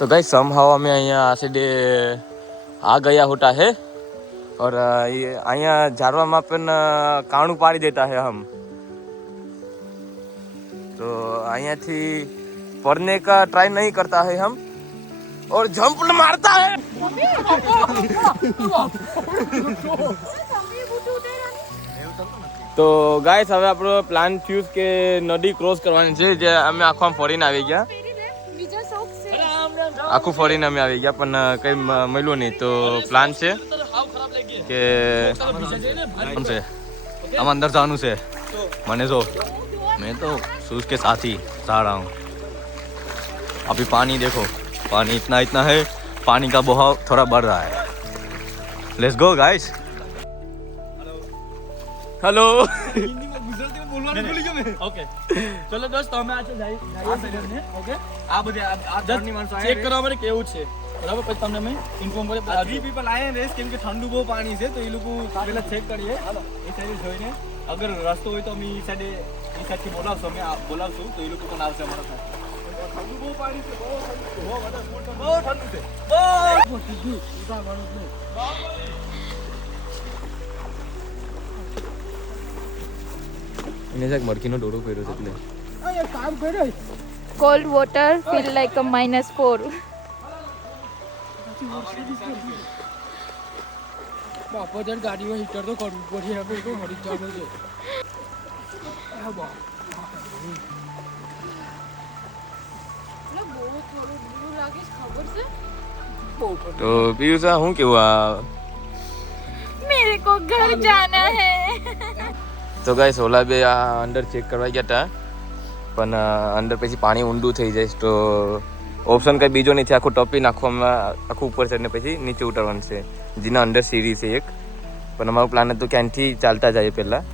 तो guys somehow हमें यहाँ से आ गया होता है और ये यहाँ झारवा में अपन काणू पाड़ी देता है हम तो यहाँ थी पढ़ने का ट्राई नहीं करता है हम और जंप मारता है तो गाइस હવે આપણો પ્લાન થયું કે નદી ક્રોસ કરવાની છે જે અમે આખો ફરીને આવી ગયા આખું ફરીને અમે આવી ગયા પણ કઈ મળ્યું નહીં તો પ્લાન છે કે हम अंदर जाने से मैंने तो मैं तो शूज के साथ ही जा रहा हूँ अभी पानी देखो पानी इतना इतना है पानी का बहाव थोड़ा बढ़ रहा है let's go guys hello okay चलो दोस्त અમે આજે જઈએ ઓકે આ બધે આ જર્ની માણસો ચેક કરવા માટે કેવું છે બરાબર પછી તમને અમે ઇન્ફોર્મ કરે 3 પીપલ આયા રેસ કેમ કે ઠંડુ બહુ પાણી છે તો એ લોકો પહેલા ચેક કરીએ હાલો એ સાઈડ જોઈને અગર રસ્તો હોય તો અમે એ સાઈડથી બોલાવશું અમે બોલાવશું તો એ લોકો પણ આવશે અમારા સાથે ઠંડુ બહુ પાણી છે બહુ ઠંડુ છે બહુ સીધું સીધા માણસ એને જાક મરકીનો ડોડો કર્યો છે એટલે આ કામ કર્યો cold water feel like a -4 બાપા જર ગાડીમાં હીટર તો કરવું પડે આપણે તો હરી ચાલે છે આ બા તો પીયુષા હું કેવું આ मेरे को घर जाना है તો ગાઈસ ઓલા બે આ અંદર ચેક કરવા ગયા હતા પણ અંદર પછી પાણી ઊંડું થઈ જાય તો ઓપ્શન કંઈ બીજો નથી આખું ટપી નાખવામાં આખું ઉપર ચડીને પછી નીચે ઉતરવાનું છે જેના અંદર સીડી છે એક પણ અમારું પ્લાન હતું ક્યાંથી ચાલતા જાય પહેલાં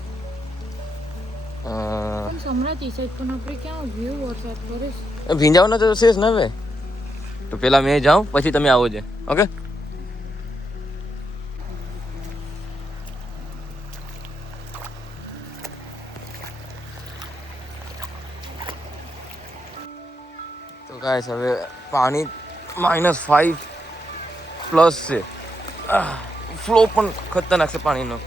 ભીંજાવાનો તો શેષ ને હવે તો પહેલાં મેં જાઉં પછી તમે આવો છે ઓકે તો ગાઈસ હવે પાણી -5 પ્લસ છે ફ્લો પણ ખતરનાક છે પાણીનો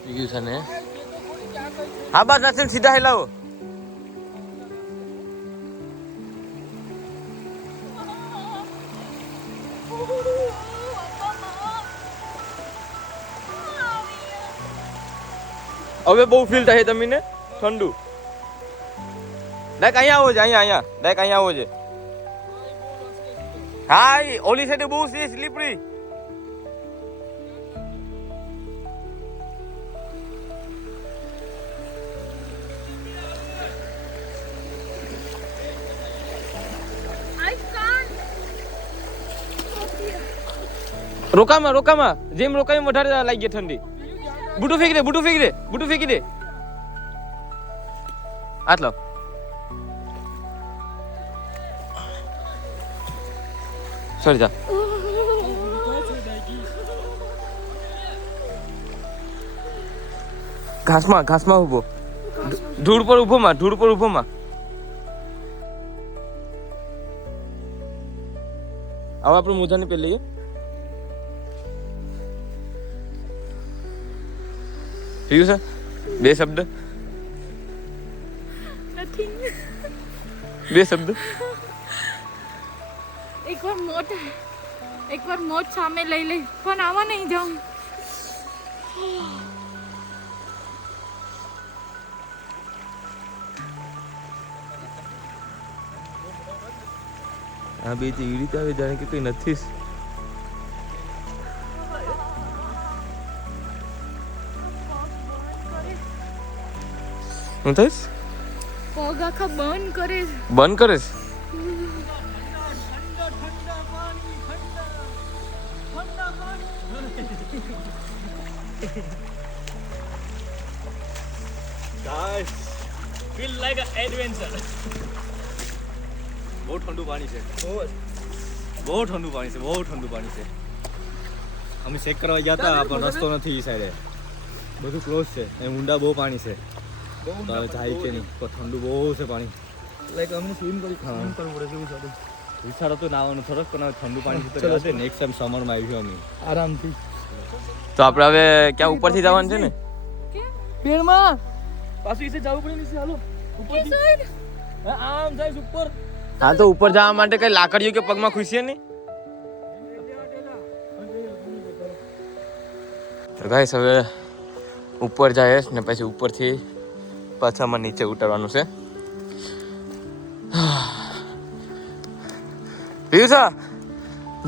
પી ગયું છે ને હા બસ નથી સીધા હેલાવો હવે બહુ ફીલ થાય તમને ઠંડુ ડાયરેક્ટ અહીંયા આવો છે અહીંયા ડાયરેક્ટ અહીંયા આવો છે હા ઓલી સાઈડે બહુ છે સ્લીપરી રોકામાં જેમ રોકાય વધારે લાગી ગઈ ઠંડી બુટુ ફેંકી દે હાથ લાવ સર જા ઘાસમાં ઉભો ધૂળ પર ઉભો માં હવે આપણે મોજાને પહેરી લઈએ થયું છે બે શબ્દ એક વાર મોટ સામે લઈ લે પણ આવા નહીં જાઉં આ બે એવી રીતે આવે જાણે કે કઈ નથી હું થઈશ પગ આખા બંધ કરે Guys, feel like an adventure. बहुत ठंडू पानी છે બહુ ઠંડુ પાણી છે, બહુ ઠંડુ પાણી છે. અમે ચેક કરવા ગયા હતા પણ રસ્તો નથી ઈ સાઈડે, બધું ક્લોઝ છે. એ ઊંડા બહુ પાણી છે, તો હવે જાય કે નહીં. તો ઠંડુ બહુ છે પાણી. લાઈક અમને સ્વિમ કરવું પડે છે. વિચારો તો નાવાનું થોડોક, પણ હવે ઠંડુ પાણી તો રહેશે. નેક્સ્ટ ટાઈમ સમરમાં આવીશું અમે આરામથી. તો આપણે હવે ક્યાં ઉપરથી જવાનું છે ને? પેડમાં પાછું ઈસે જવું પડે નીચે. હાલો ઉપરથી. આમ જાય ઉપર. હા, તો ઉપર જવા માટે કઈ લાકડીઓ કે પગમાં ખુશીએ નહીં? તો ગાઈસ હવે ઉપર જાય ને પછી ઉપરથી પાછા માં નીચે ઉતરવાનું છે. પીયુષા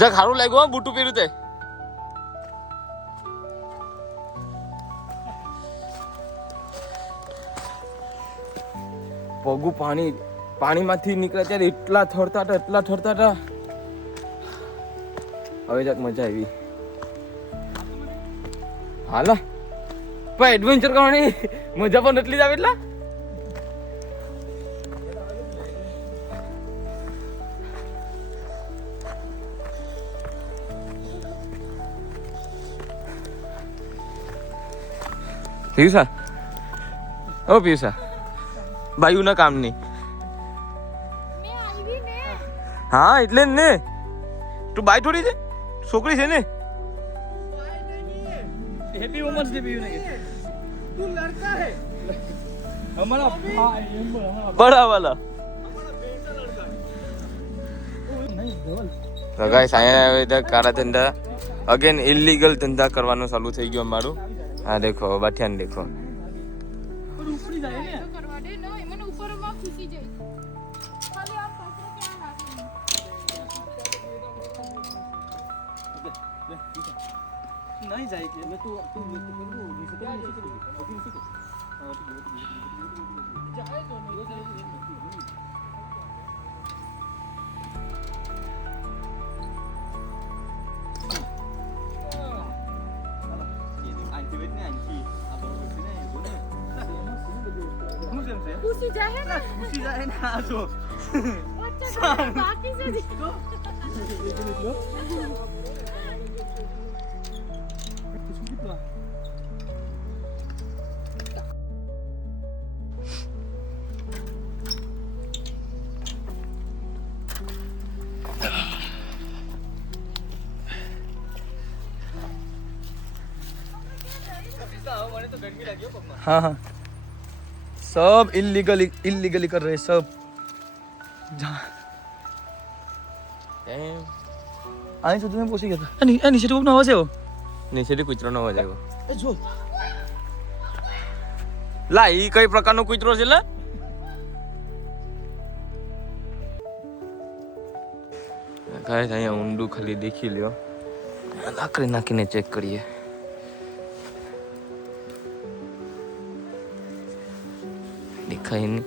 જગ સારું લાગ્યું બુટું પહેર્યું તે. પગું પાણીમાંથી નીકળે ત્યારે એટલા થરતા હતા. હવે જાક મજા આવી. હાલા પણ એડવેન્ચર કરવાની મજા પણ એટલી જ આવે. એટલા પિયુષા, ઓ પિયુષા, બાયુના કામ નહીં. હા એટલે જ ને, તું બાય થોડી છે, છોકરી છે ને. હેપી વુમન્સ ડે પીયું ને તું લડકા હે હમારા ભાઈ બડા વાલા. તો ગાઈસ અહીંયા કાળા ધંધા અગેન ઇલીગલ ધંધા કરવાનું ચાલુ થઈ ગયું અમારું. હા દેખો બાઠિયાને દેખો. પર ઉપરી જાય ને કરવા દે ને મને ઉપર માં ખુશી જાય. ખાલી આ પાછળ ક્યાં રાખી. નહીં જાય કે મે તું નીચે જાય તો ખુશી જાય ને ખુશી જાય ને આ જો બાકી છે દીકો. हाँ हाँ सब इलीगली कर रहे सब. અહીં સુધી મેં પહોંચી ગયા હતા. એ નીચે કોકનો અવાજ આવ્યો. નીચેથી કૂતરોનો અવાજ આવ્યો. એ જો લા ઈ કઈ પ્રકારનો કૂતરો છે લા? ગાઈસ અહીંયા ઊંડું ખાલી દેખી લ્યો. લાકડી નાખીને ચેક કરીએ. દેખાય નહીં.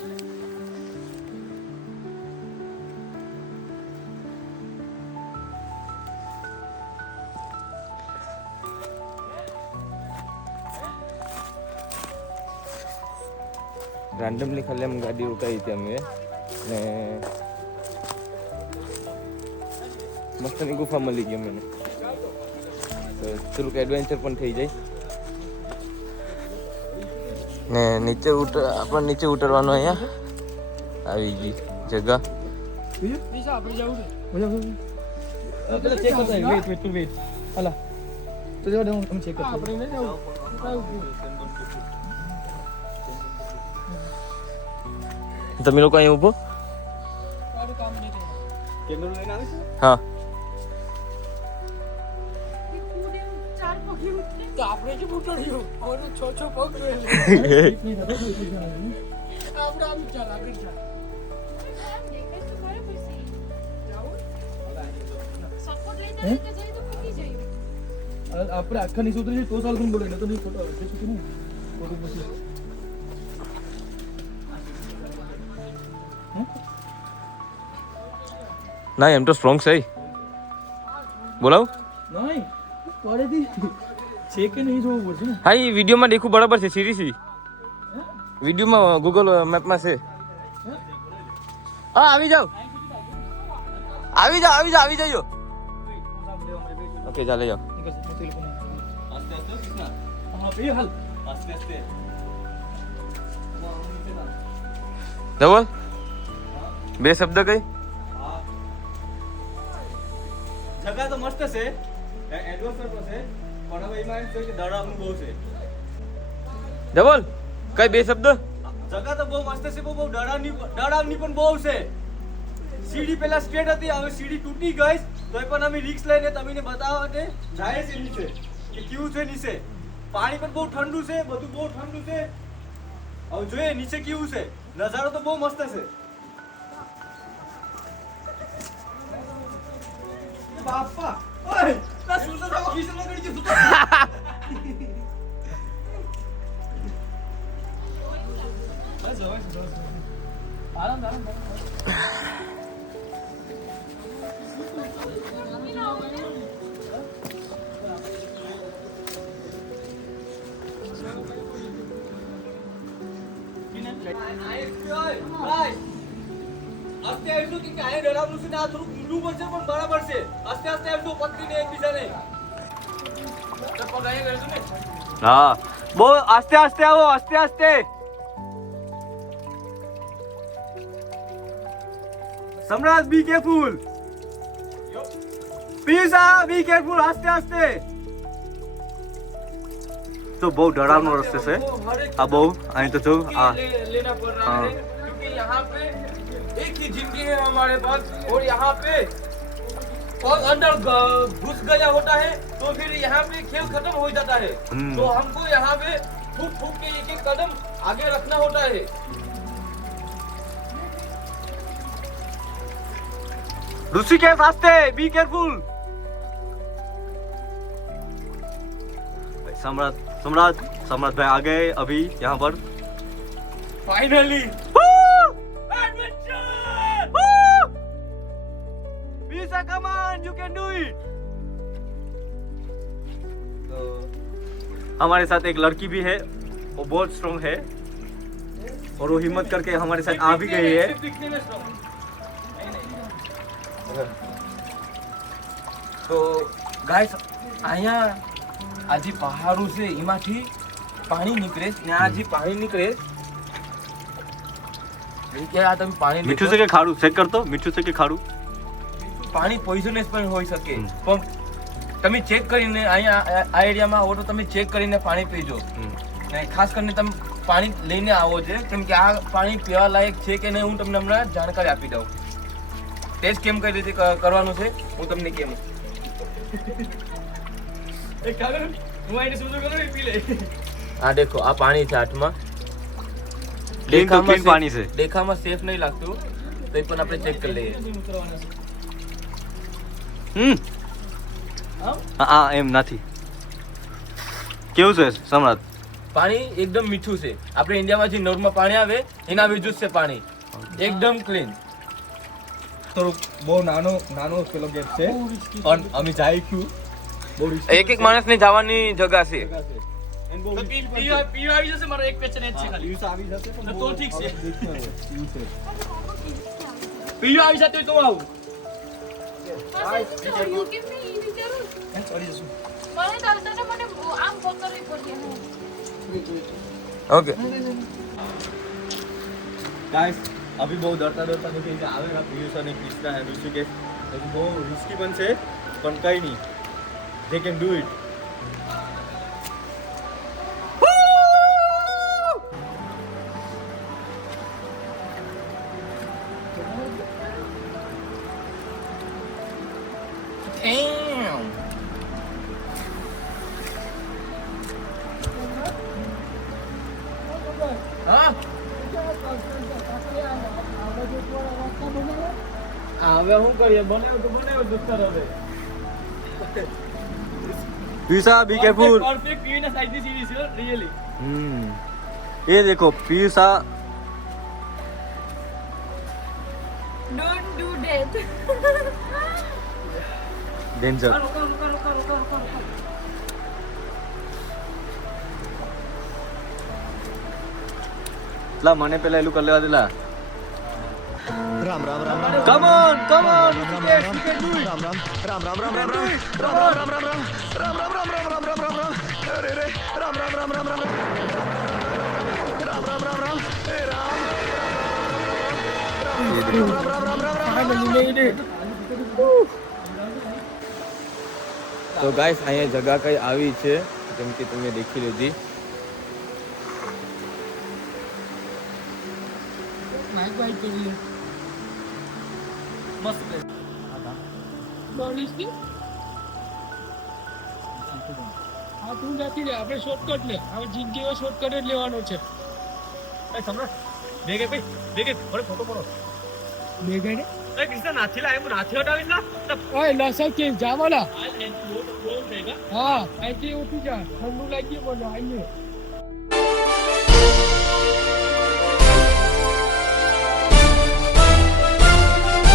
રેન્ડમલી ખાલી આમ ગાડી રોકાઈ હતી અમે ને મસ્તની ગુફા મળી ગઈ મને. તો થોડુંક એડવેન્ચર પણ થઈ જાય ને. નીચે નીચે ઉતરવાનું અહીંયા આવી ગઈ જગા. પેલા ચેક કરતા વેટ હાલા તો જવા દે હું ચેક કરતા. આપણે નહીં જાવ તમે લોકો અહીંયા ઊભો. કેમેરો લઈને આવે છે. હા તો આપણે જ બુટડ્યું ઓનો 6 પગ રહે. આપણે આમ ચાલ આગળ ચાલ. દેખાય તો બરાબર છે. સપોર્ટ લઈ જાય કે જાય તો ફૂટી જાય. આપણે આખા નીચે ઉતરી તો સાલ કોણ બોલે ને તો નહીં ફોટો આવે છે કે નહીં ફોટો પછી ના એમ તો સ્ટ્રોંગ છે. બોલાવ. નહીં પડેથી છે કે નહીં જોવું પડશે ને. હા એ વિડીયોમાં દેખું બરાબર છે. સિરિયસલી વિડીયોમાં ગૂગલ મેપમાં છે. હા આવી જાઓ આવી જાઓ. ઓકે ચાલે જાઓ આસ્તે આસ્તે કિસના હમણાં પી હાલ આસ્તે આસ્તે ધવલ બે શબ્દ કઈ જગા તો મસ્ત છે એડવેન્ચર તો છે પણ હવે એમાં એમ છે કે ડરાવનું બહુ છે ધવલ કઈ બે શબ્દ જગા તો બહુ મસ્ત છે બહુ ડરાવની પણ બહુ છે સીડી પહેલા સ્ટ્રેટ હતી હવે સીડી તૂટી ગઈ તો પણ અમે રિસ્ક લઈને તમને બતાવવા માટે જાય છે નીચે કે કેવું છે નીચે પાણી પણ બહુ ઠંડુ છે બધું બહુ ઠંડુ છે હવે જોઈએ નીચે કેવું છે નજારો તો બહુ મસ્ત છે બાપા ઓય ના સુરત જાવ કિશન લગડી ગયું આરામ આરામ આસ્તે આવજો કે આય ડરાવનું છે ને આ થોડું ઊંડું પડશે પણ બરાબર છે આસ્તે આસ્તે આવજો પત્નીને એકબીજાને તો પગાય કરજો ને હા બહુ આસ્તે આસ્તે આવો આસ્તે આસ્તે Samrat be careful Pija be careful આસ્તે આસ્તે તો બહુ ડરાવનો રસ્તો છે આ બહુ અહીં તો જો આ लेना पड़ रहा है क्योंकि यहाँ पे एक ही जिंदगी है हमारे पास और यहाँ पे और अंदर घुस गया होता है तो फिर यहाँ पे खेल खत्म हो जाता है तो हमको यहाँ पे फूक फूक के एक एक कदम आगे रखना होता है ऋषिकेश आस्ते बी केयरफुल सम्राट सम्राट सम्राट भाई आ गए अभी यहाँ पर finally Pizza, come on, you can do it. तो हमारे साथ एक लड़की भी है वो बहुत स्ट्रॉन्ग है और वो हिम्मत करके हमारे साथ आ भी गई है તો ગાઈસ અહીંયા આ જે પહાડો છે એમાંથી પાણી નીકળે ને આ જે પાણી નીકળે કે આ તમે પાણી મીઠું છે કે ખારું ચેક કરતો મીઠું છે કે ખારું પાણી પોઈઝનસ પણ હોઈ શકે પણ તમે ચેક કરીને અહીંયા આ એરિયામાં આવો તો તમે ચેક કરીને પાણી પીજો ને ખાસ કરીને તમે પાણી લઈને આવો છે કેમ કે આ પાણી પીવા લાયક છે કે નહીં હું તમને હમણાં જાણકારી આપી દઉં ટેસ્ટ કેમ કઈ રીતે કરવાનું છે હું તમને કેમ આ દેખો આ પાણી છે હાથમાં ક્લીન પાણી છે દેખામાં સેફ નહીં લાગતું તો એ પણ આપણે ચેક કરી લઈએ હા એમ નથી કેવું છે સમ્રાટ પાણી એકદમ મીઠું છે આપણે ઇન્ડિયામાં જે નોર્મલ પાણી આવે એના વિરુદ્ધ છે પાણી એકદમ ક્લીન તો બહુ નાનો પેલો ગેટ છે અને અમે જાય ક્યું એક એક માણસની જવાની જગા છે પીવા આવી જશે મારો એક ક્વેશ્ચન એ જ છે ખાલી પીવા આવી જશે પણ તો ઠીક છે પીવા આવી જશે તો આવું ઓકે गाइस अभी बहुत डरता नहीं कि आवेगा पीयूष और कृष्णा है ऋषिकेश लेकिन बहुत रिस्की बन से पण कहीं नहीं दे कैन डू इट હવે શું કરીએ બનાવ્યું તો બનાવ્યું દુસ્તર હવે पीयूषा बी केयरफुल પરફેક્ટ પીના સાઈડ ની સીડી છે રિયલી ये देखो Piyusha Don't do that. Danger ला મને પેલા એલું કરી લેવા દેલા Come on, Hrishikesh, you can do it. તો ગાઈસ અહીંયા જગા કઈ આવી છે જેમ કે તમે દેખી લીધી. મસ્ત place. હા તું નથી લે આપણે શોર્ટકટ લે હવે જિંદગીમાં શોર્ટકટ જ લેવાનો છે એ સમ્રાટ, દેખે બડે ફોટો પડો. મેઘાને એ કૃષ્ણ નાથી લાય, હું નાથી હટાવીશ ના. ઓય લસક કે જાવાલા હા અહીંથી ઉઠી જા ઠંડુ લાગી બોલો આઈએ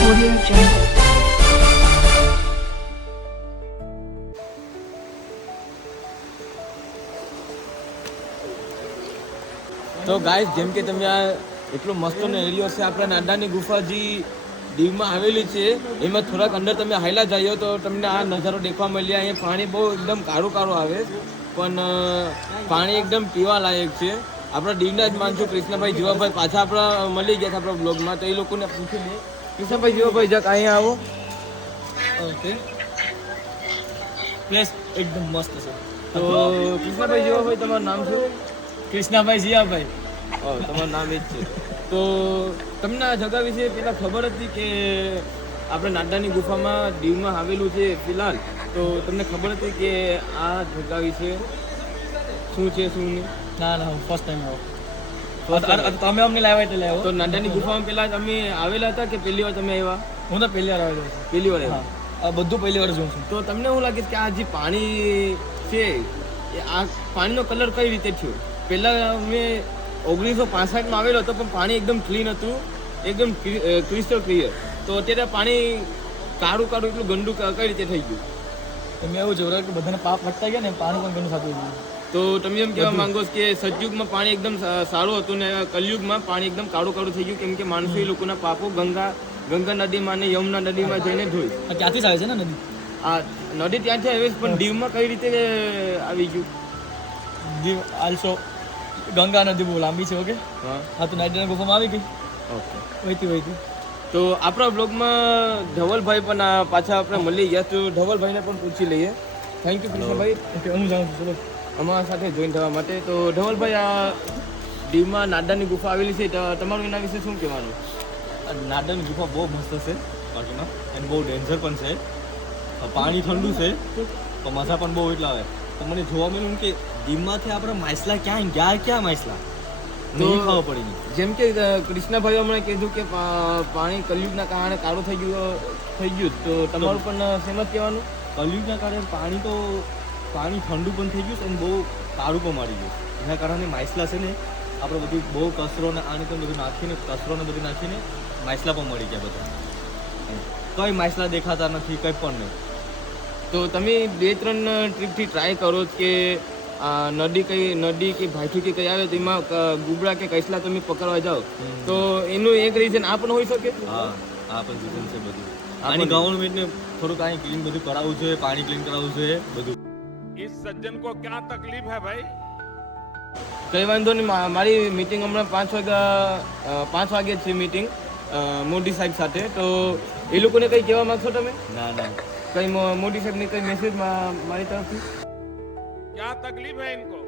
Audio Jungle. તો ગાઈસ જેમ કે તમે આ એટલો મસ્તનો એરિયો છે આપણા નાડાની ગુફા જે દીવમાં આવેલી છે એમાં થોડાક અંદર તમે હાઈલા જઈએ તો તમને આ નજારો દેખવા મળ્યા. અહીંયા પાણી બહુ એકદમ કાળું કાળું આવે પણ પાણી એકદમ પીવા લાયક છે. આપણા દીવના જ માનશું કૃષ્ણભાઈ જીવાભાઈ પાછા આપણા મળી ગયા હતા આપણા બ્લોગમાં, તો એ લોકોને પૂછી લે. કૃષ્ણભાઈ જીવાભાઈ જક અહીંયા આવો. ઓકે, પ્લેસ એકદમ મસ્ત છે. તો કૃષ્ણભાઈ જીવાભાઈ તમારું નામ શું? કૃષ્ણાભાઈ જીયાભાઈ. તમારું નામ એ જ છે. તો તમને આ જગા વિશે પેલા ખબર હતી કે આપણે નાડાની ગુફામાં દીવમાં આવેલું છે ફિલહાલ, તો તમને ખબર હતી કે આ જગા વિશે શું છે શું નહીં? ના હું ફર્સ્ટ ટાઈમ આવ્યો. તમે અમને લાવ્યા એટલે લાવ્યો. તો નાડાની ગુફામાં પેલા તમે આવેલા હતા કે પહેલી વાર તમે આવ્યા? હું તો પહેલી વાર આવેલો છું. પહેલી વાર આવ્યા. આ બધું પહેલી વાર જોઉં છું. તો તમને શું લાગે કે આ જે પાણી છે એ આ પાણીનો કલર કઈ રીતે થયો? પહેલાં મેં 1965માં આવેલો હતો પણ પાણી એકદમ ક્લીન હતું, એકદમ ક્રિસ્ટલ ક્લિયર. તો અત્યારે પાણી કાળું કાળું એટલું ગંદુ કઈ રીતે થઈ ગયું? મેં એવું જોયું કે બધાને પાપ વટતા ગયા ને પાણી પણ ગંદુ થતું ગયું. તો તમે એમ કહેવા માંગો છો કે સતયુગમાં પાણી એકદમ સારું હતું ને કલયુગમાં પાણી એકદમ કાળું કાળું થઈ ગયું કેમ કે માણસો એ લોકોના પાપો ગંગા નદીમાં અને યમુના નદીમાં જઈને ધોઈ. આ ક્યાંથી આવે છે ને નદી? આ નદી ત્યાંથી આવે છે પણ દીવમાં કઈ રીતે આવી ગયું? દીવ આલ્સો ગંગા નદી બહુ લાંબી છે. ઓકે, હા હા તો નાઇટ્રાના ગુફામાં આવી ગઈ. ઓકે. વહીતી તો આપણા બ્લોગમાં ધવલભાઈ પણ પાછા આપણે મળી ગયા, તો ધવલભાઈને પણ પૂછી લઈએ. થેન્ક યુ કૃષ્ણભાઈ ઓકે, હું જાણું છું. ચલો અમારા સાથે જોઈન થવા માટે. તો ધવલભાઈ આ દીવમાં નાડાની ગુફા આવેલી છે, તો તમારું એના વિશે શું કહેવાનું? આ નાડાની ગુફા બહુ મસ્ત છે બાજુમાં અને બહુ ડેન્જર પણ છે. પાણી ઠંડુ છે તો મજા પણ બહુ એટલા આવે. તો મને જોવા મળ્યું કે દીવમાંથી આપણા માછલા ક્યાં માછલા નહીં ખબર પડી નહીં. જેમ કે કૃષ્ણભાઈ હમણાં કીધું કે પાણી કલયુગના કારણે કાળું થઈ ગયું, તો તમારું પણ સેમ જ કહેવાનું? કલયુગના કારણે પાણી ઠંડુ પણ થઈ ગયું અને બહુ કાળું પણ મારી ગયું. એના કારણે માછલા છે ને આપણે બધું બહુ કચરો ને આને તો બધું નાખીને માછલા પણ મળી ગયા બધા. કઈ માછલા દેખાતા નથી, કંઈ પણ નહીં. તો તમે 2-3 ટ્રીપથી ટ્રાય કરો કે નદી કે ભાઈઠું કે કઈ આવે તો એમાં ગુબડા કે કૈસલા તમે પકડવા જાઓ તો એનું એક રીઝન આ પણ હોઈ શકે. હા, આ પણ રીઝન છે બધું. આની ગવર્મેન્ટને થોડુંક અહીં ક્લીન બધું કરાવવું જોઈએ, પાણી ક્લીન કરાવવું જોઈએ બધું. इस सज्जन को क्या तकलीफ है भाई? કઈ વાંધો નહીં, મારી મીટિંગ હમણાં 5 વાગે છે મીટિંગ મોદી સાહેબ સાથે. તો એ લોકોને કંઈ કહેવા માંગશો તમે? ના કઈ મોદી સાહેબને કઈ મેસેજ મારી તરફથી? क्या तकलीफ है इनको?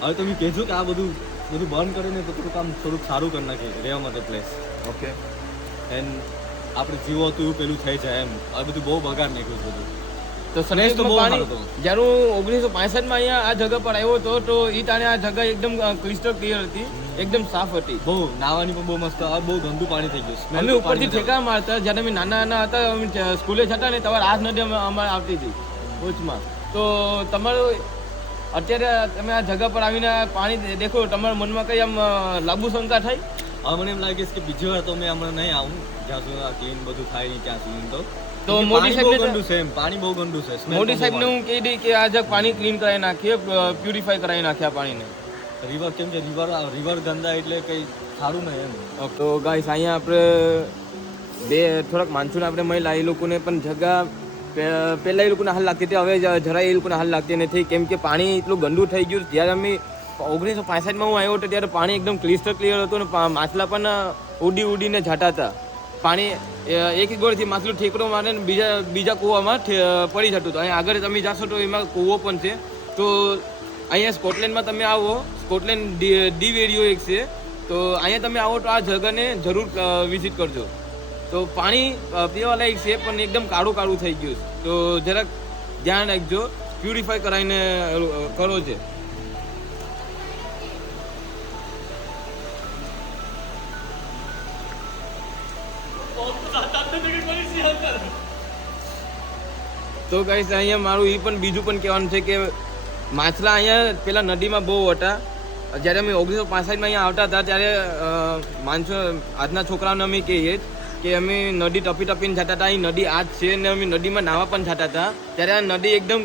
હવે તમે કહેજો કે આ બધું બંધ કરીને તો થોડુંક સારું કરી નાખીએ રહેવા માટે પ્લેસ. ઓકે. એન્ડ આપણે જીવો હતું એવું પેલું થઈ જાય એમ. આ બધું બહુ બગાડ નાખ્યું છે બધું. તો Place તો બહુ પાણી સારું હતું. જ્યારે હું 1965માં અહીંયા આ જગા પર આવ્યો હતો તો એ તાણે આ જગા એકદમ ક્રિસ્ટલ ક્લિયર હતી, એકદમ સાફ હતી. બહુ નાવાની પણ બહુ મસ્ત. આ બહુ ગંદુ પાણી થઈ ગયું. Smell અમે તો ઉપરથી પાણીની ઠેકા મારતા જ્યારે અમે નાના હતા, અમે સ્કૂલે જતા ને તમારે આ નદી અમારે આવતી હતી ભુજમાં. તો તમારું અત્યારે તમે આ જગા પર આવીને આ પાણી દેખો, તમારા મનમાં કઈ આમ લાંબુ શંકા થઈ? હવે મને એમ લાગે છે કે બીજી વાર તો મેં હમણાં નહીં આવું જ્યાં સુધી આ ક્લીન બધું થાય નહીં ત્યાં સુધી. તો કેમ કે મોદી પાણી બહુ સાહેબને ગંદુ છે એમ. પાણી બહુ ગંદુ છે. Smell મોદી પણ સાહેબને બહુ હું કહી દઈ કે આ જગ પાણી ક્લીન કરાવી નાખીએ, પ્યુરિફાય કરાવી નાખીએ આ પાણીને. આવે. રિવર કેમ કે રિવર ગંદા એટલે કઈ સારું નહીં એમ. તો ગાઈસ અહીંયા આપણે થોડાક માણસોને આપણે મળેલા, એ લોકોને પણ જગા પહેલાં એ લોકોને હાલ લાગતી હતી, હવે જરા એ લોકોને હાલ લાગતી નથી, કેમ કે પાણી એટલું ગંદુ થઈ ગયું. જ્યારે અમે 1965માં હું આવ્યો હતો ત્યારે પાણી એકદમ ક્લિસ્ટર ક્લિયર હતું ને માછલા પણ ઉડીને જાતા હતા. પાણી એક ગોળથી માછલું ઠેકડો મારે ને બીજા કૂવામાં પડી જતું હતું. અહીંયા આગળ તમે જાશો તો એમાં કૂવો પણ છે. તો અહીંયા સ્કોટલેન્ડમાં તમે આવો, સ્કોટલેન્ડ ડી વેરિયો એક છે, તો અહીંયા તમે આવો તો આ જગ્યાને જરૂર વિઝિટ કરજો. તો પાણી પીવાલાયક છે પણ એકદમ કાળું થઈ ગયું, તો જરાક ધ્યાન રાખજો, પ્યુરિફાય કરાવીને કરો છે. તો ગાઈસ અહીંયા મારું એ પણ બીજું પણ કહેવાનું છે કે માછલા અહીંયા પેલા નદીમાં બહુ હતા. જ્યારે અમે 1965માં અહીંયા આવતા હતા ત્યારે માણસો આજના છોકરાઓને અમે કહીએ કે અમે નદી ટપીને જતા હતા. અહીં નદી આ જ છે ને અમે નદીમાં નાહવા પણ જતા હતા. ત્યારે આ નદી એકદમ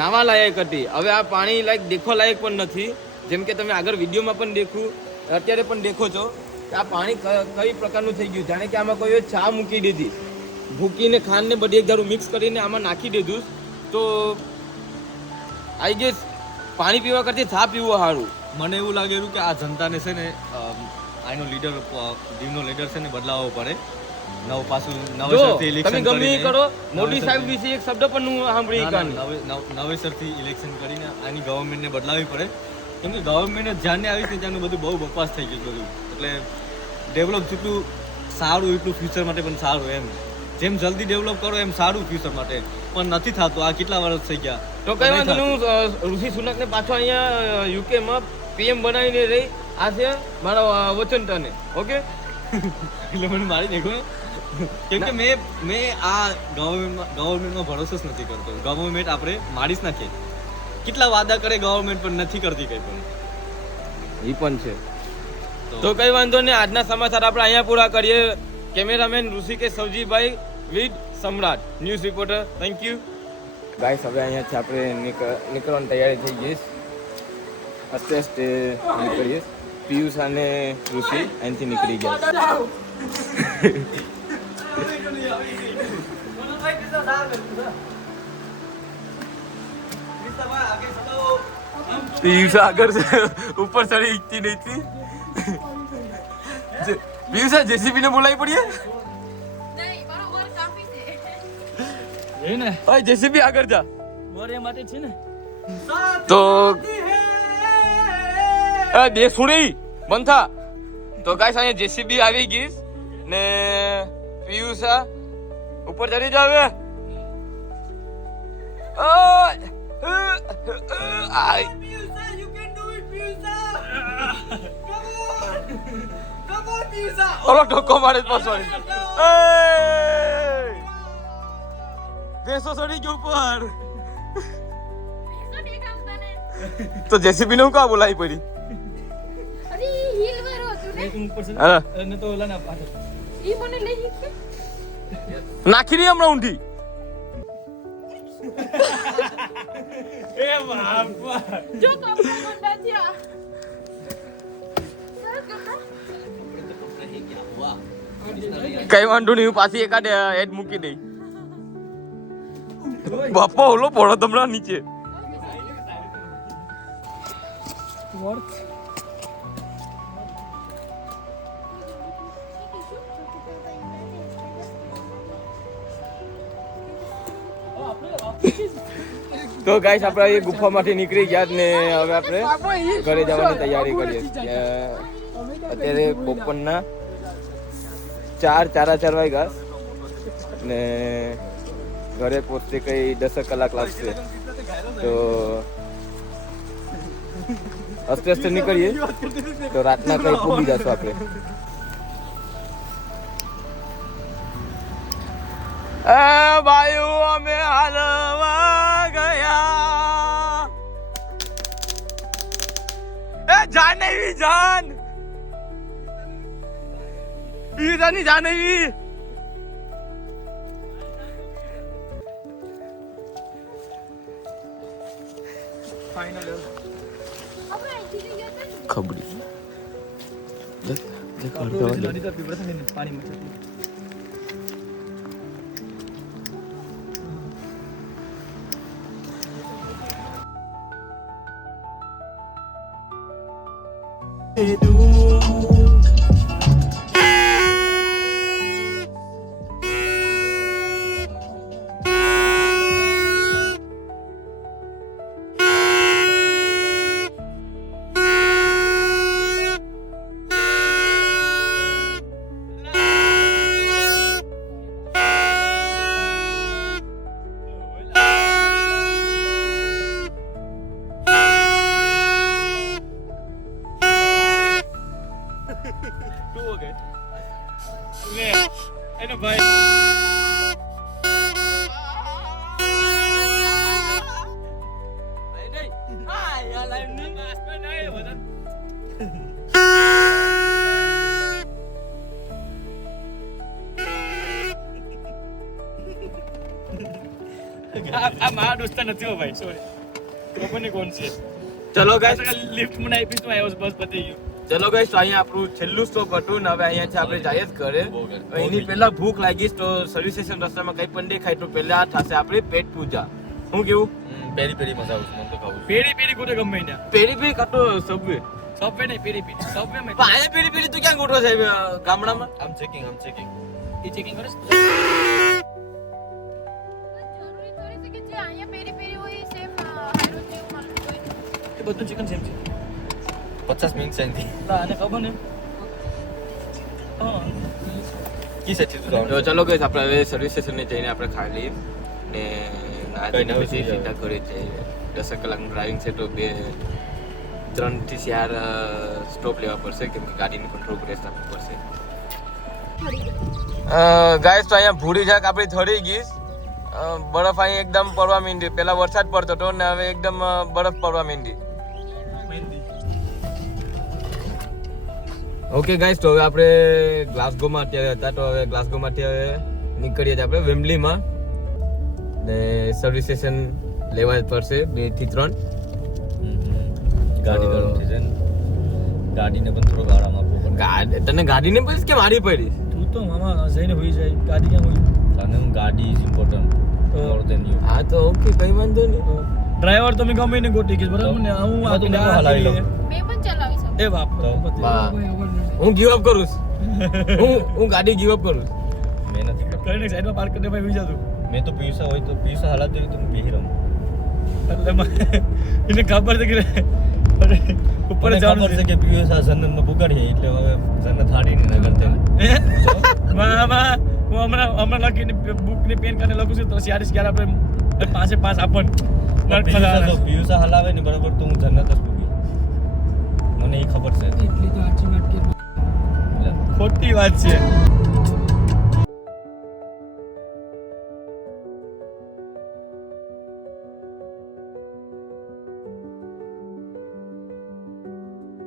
નાહવા લાયક હતી. હવે આ પાણી દેખવા લાયક પણ નથી. જેમ કે તમે આગળ વિડીયોમાં પણ અત્યારે પણ દેખો છો કે આ પાણી કઈ પ્રકારનું થઈ ગયું, જાણે કે આમાં કોઈ ચા મૂકી દીધી, ભૂકીને ખાંડને બધી એક ધારું મિક્સ કરીને આમાં નાખી દીધું. તો આઈ ગેસ પાણી પીવા કરતી ચા પીવું સારું. મને એવું લાગેલું કે આ જનતાને છે ને આનો દીવનો લીડર છે ને બદલાવવો પડે. નવેસરથી તમે ગમે એ કરો, મોદી સાહેબ વિશે એક શબ્દ પણ હું સાંભળી નવેસરથી ઇલેક્શન કરીને આની ગવર્મેન્ટને બદલાવવી પડે. કેમ કે ગવર્મેન્ટને જ્યાંને આવી છે ત્યાંનું બધું બહુ બકવાસ થઈ ગયું બધું. એટલે ડેવલપ જેટલું સારું એટલું ફ્યુચર માટે પણ સારું એમ. જેમ જલ્દી ડેવલપ કરો એમ સારું ફ્યુચર માટે, પણ નથી થતું. આ કેટલા વર્ષ થઈ ગયા. તો કઈ વાંધો નહીં, ઋષિ સુનકને પાછો અહીંયા યુકેમાં પીએમ બનાવીને રહી. આ છે મારા વચન તને, ઓકે? એટલે મને મારી દેખો, કેમ કે મેં આ ગવર્મેન્ટમાં ભરોસો જ નથી કરતો. ગવર્મેન્ટ આપણે મારી જ નાખીએ. કેટલા વાદા કરે ગવર્મેન્ટ પણ નથી કરતી કંઈ પણ. એ પણ છે. તો કઈ વાંધો નહીં, આજના સમાચાર આપણે અહીંયા પૂરા કરીએ. કેમેરામેન ઋષિકેશ સવજીભાઈ વિથ સમ્રાટ, news reporter. Thank you guys. હવે અહીંયાથી આપણે નીકળવાની તૈયારી થઈ ગઈ. અસ્તે નીકળીએ. પિયુષ અને ઋષિ અહીંથી નીકળી ગયા. પિયુષ આગળ છે, ઉપર ચડી ઈચ્છતી નહીં હતી. પિયુષ જેસીબી ને બોલાવી પડીએ. નહીં, બરોબર કાફી છે. એ ને ઓય જેસીબી આગળ જા. બોર એ માટે છે ને. તો બે સુડી બંધ થા. તો ગાઈસ અહીંયા જેસીબી આવી ગઈ ને પિયુષ ઉપર ચડી જાવ. ઓલો ઢોકો મારે પાછો. બેસો ચડી ગયો ઉપર. શું દેખાવતા ને? તો જેસીબી ને હું કા બોલાવી પડી. અરે હીલ વાળો હતું ને? તું ઉપર છે ને? હા. અને તો ઓલા ના પાછળ. ઈ મને લઈ ગઈ છે. નાખી રહી હમણાં ઊંધી. એ બાપા. જો કપડા ગંદા થયા. સર કપડા કઈ વાંધો નહીં, હું પાછી એકાદ એડ મૂકી દઈ. બાપા ઓલો પડો તમણા નીચે. તો ગાઈસ આપણે એ ગુફામાંથી નીકળી ગયા ને હવે આપણે ઘરે જવાની તૈયારી કરીએ. અત્યારે બપોરના 4:04 વાગ્યા ને ઘરે પહોંચતે કઈ 10 કલાક લાગશે. તો અસ્તે નીકળીએ તો રાતના કઈ પૂગી જશું આપણે. ભાઈઓ અમે હાલવા ગયા. જાન એવી જાન પીરાની જાન એવી. આપણે અહીંથી લઈ ગયા હતા ને? ખબડી આપણે નદી તરફ પીવડા થઈને પાણીમાં છે. શું હો ગઈ? લે, એનો ભાઈ. આય નહીં. આ યાર લાઈવ નહીં નાસ્તો નહીં બધા. આ મારા દોસ્ત નથી હો ભાઈ, સોરી. ખબર નહીં કોણ છે. ચલો ગાઈસ, લિફ્ટ મને આપી તો આવ્યો બસ પતી ગયું. ચલો ગાઈસ, તો અહીંયા આપણું છેલ્લું સ્ટોપ હતું ને હવે અહીંયાથી આપણે જઈએ જ ઘરે. એની પહેલા ભૂખ લાગી તો સર્વિસ સ્ટેશન રસ્તામાં કંઈ પણ દેખાય તો પહેલા થશે આપણી પેટ પૂજા. શું કેવું? પેરી પેરી મજા આવશે મને તો ખાવું પેરી પેરી ગોટે ગમે ને. પેરી પેરી કાતો સબવે. સબવે નહીં, પેરી પેરી. સબવે માં. પણ અહીંયા પેરી પેરી તું ક્યાં ગોઠવો છે ગામડામાં? આમ ચેકિંગ એ ચેકિંગ કરે છે. જરૂરી થોડી છે કે જે અહીંયા પેરી પેરી હોય સેમ હાઈરો જેવું મળતું હોય. એ બધું ચિકન સેમ છે. 50 મિનિટ સાઈનથી આને ખબર ને. હા. કી સાચી તું તો ચલો ગાઈસ, આપણે હવે સર્વિસ સ્ટેશને જઈને આપણે ખાઈ લઈએ ને નાઈને પછી સીધા ઘરે જઈએ. 10 કલાકનું ડ્રાઇવિંગ છે તો 3 થી 4 સ્ટોપ લેવા પડશે કેમ કે ગાડીની પણ થોડુંક રેસ્ટ આપવું પડશે. ગાઈસ, તો અહીંયા ભૂરી જાક આપણી થડી ગઈ. બરફ અહીં એકદમ પડવા માંડી. પહેલા વરસાદ પડતો હતો ને હવે એકદમ બરફ પડવા માંડી. ઓકે ગાઈસ, તો હવે આપણે ગ્લાસગોમાં અત્યારે હતા તો હવે ગ્લાસગોમાંથી હવે નીકળીએ છીએ આપણે વેમ્બલીમાં ને સર્વિસ સ્ટેશન લેવા પડશે 2 થી 3. ગાડી ગરમ થઈ જાય ને ગાડીને પણ થોડો આરામ આપવો પડે. તને ગાડીને પછી કેમ હારી પડી? તું તો મામા જઈને હોઈ જાય. ગાડી ક્યાં હોય? અને ગાડી is important more than you. હા તો ઓકે, કઈ વાંધો નહીં. ડ્રાઈવર તમે ગમે ને ગોટી કે બરાબર ને. હું આ તો મેં હલાવી લઉં. મેં પણ ચલાવી શકું. એ બાપ. વાહ. હું ગીવ અપ કરું છું. હું ગાડી ગીવ અપ કરું છું. મેં નથી કરતો. કરીને સાઈડમાં પાર્ક કરીને ભાઈ હોઈ જાતું. મેં તો પીસા હોય તો પીસા હાલાત હોય તો હું બેહી રહું. એટલે એને ખબર છે કે ઉપર મને જવાનું ખબર છે કે પીસા જન્નતમાં પુગાડીએ એટલે હવે જન્નત હાડીને ન કરતે. મામા હું હમણાં લખીને બુકની પેન કરીને લખું છું તો 4 આપણે 5 આપણ પીસા હલાવે ને બરાબર તો હું જન્નત જ પૂગી. મને એ ખબર છે. એટલી તો આછી વાત કે ખોટી વાત છે.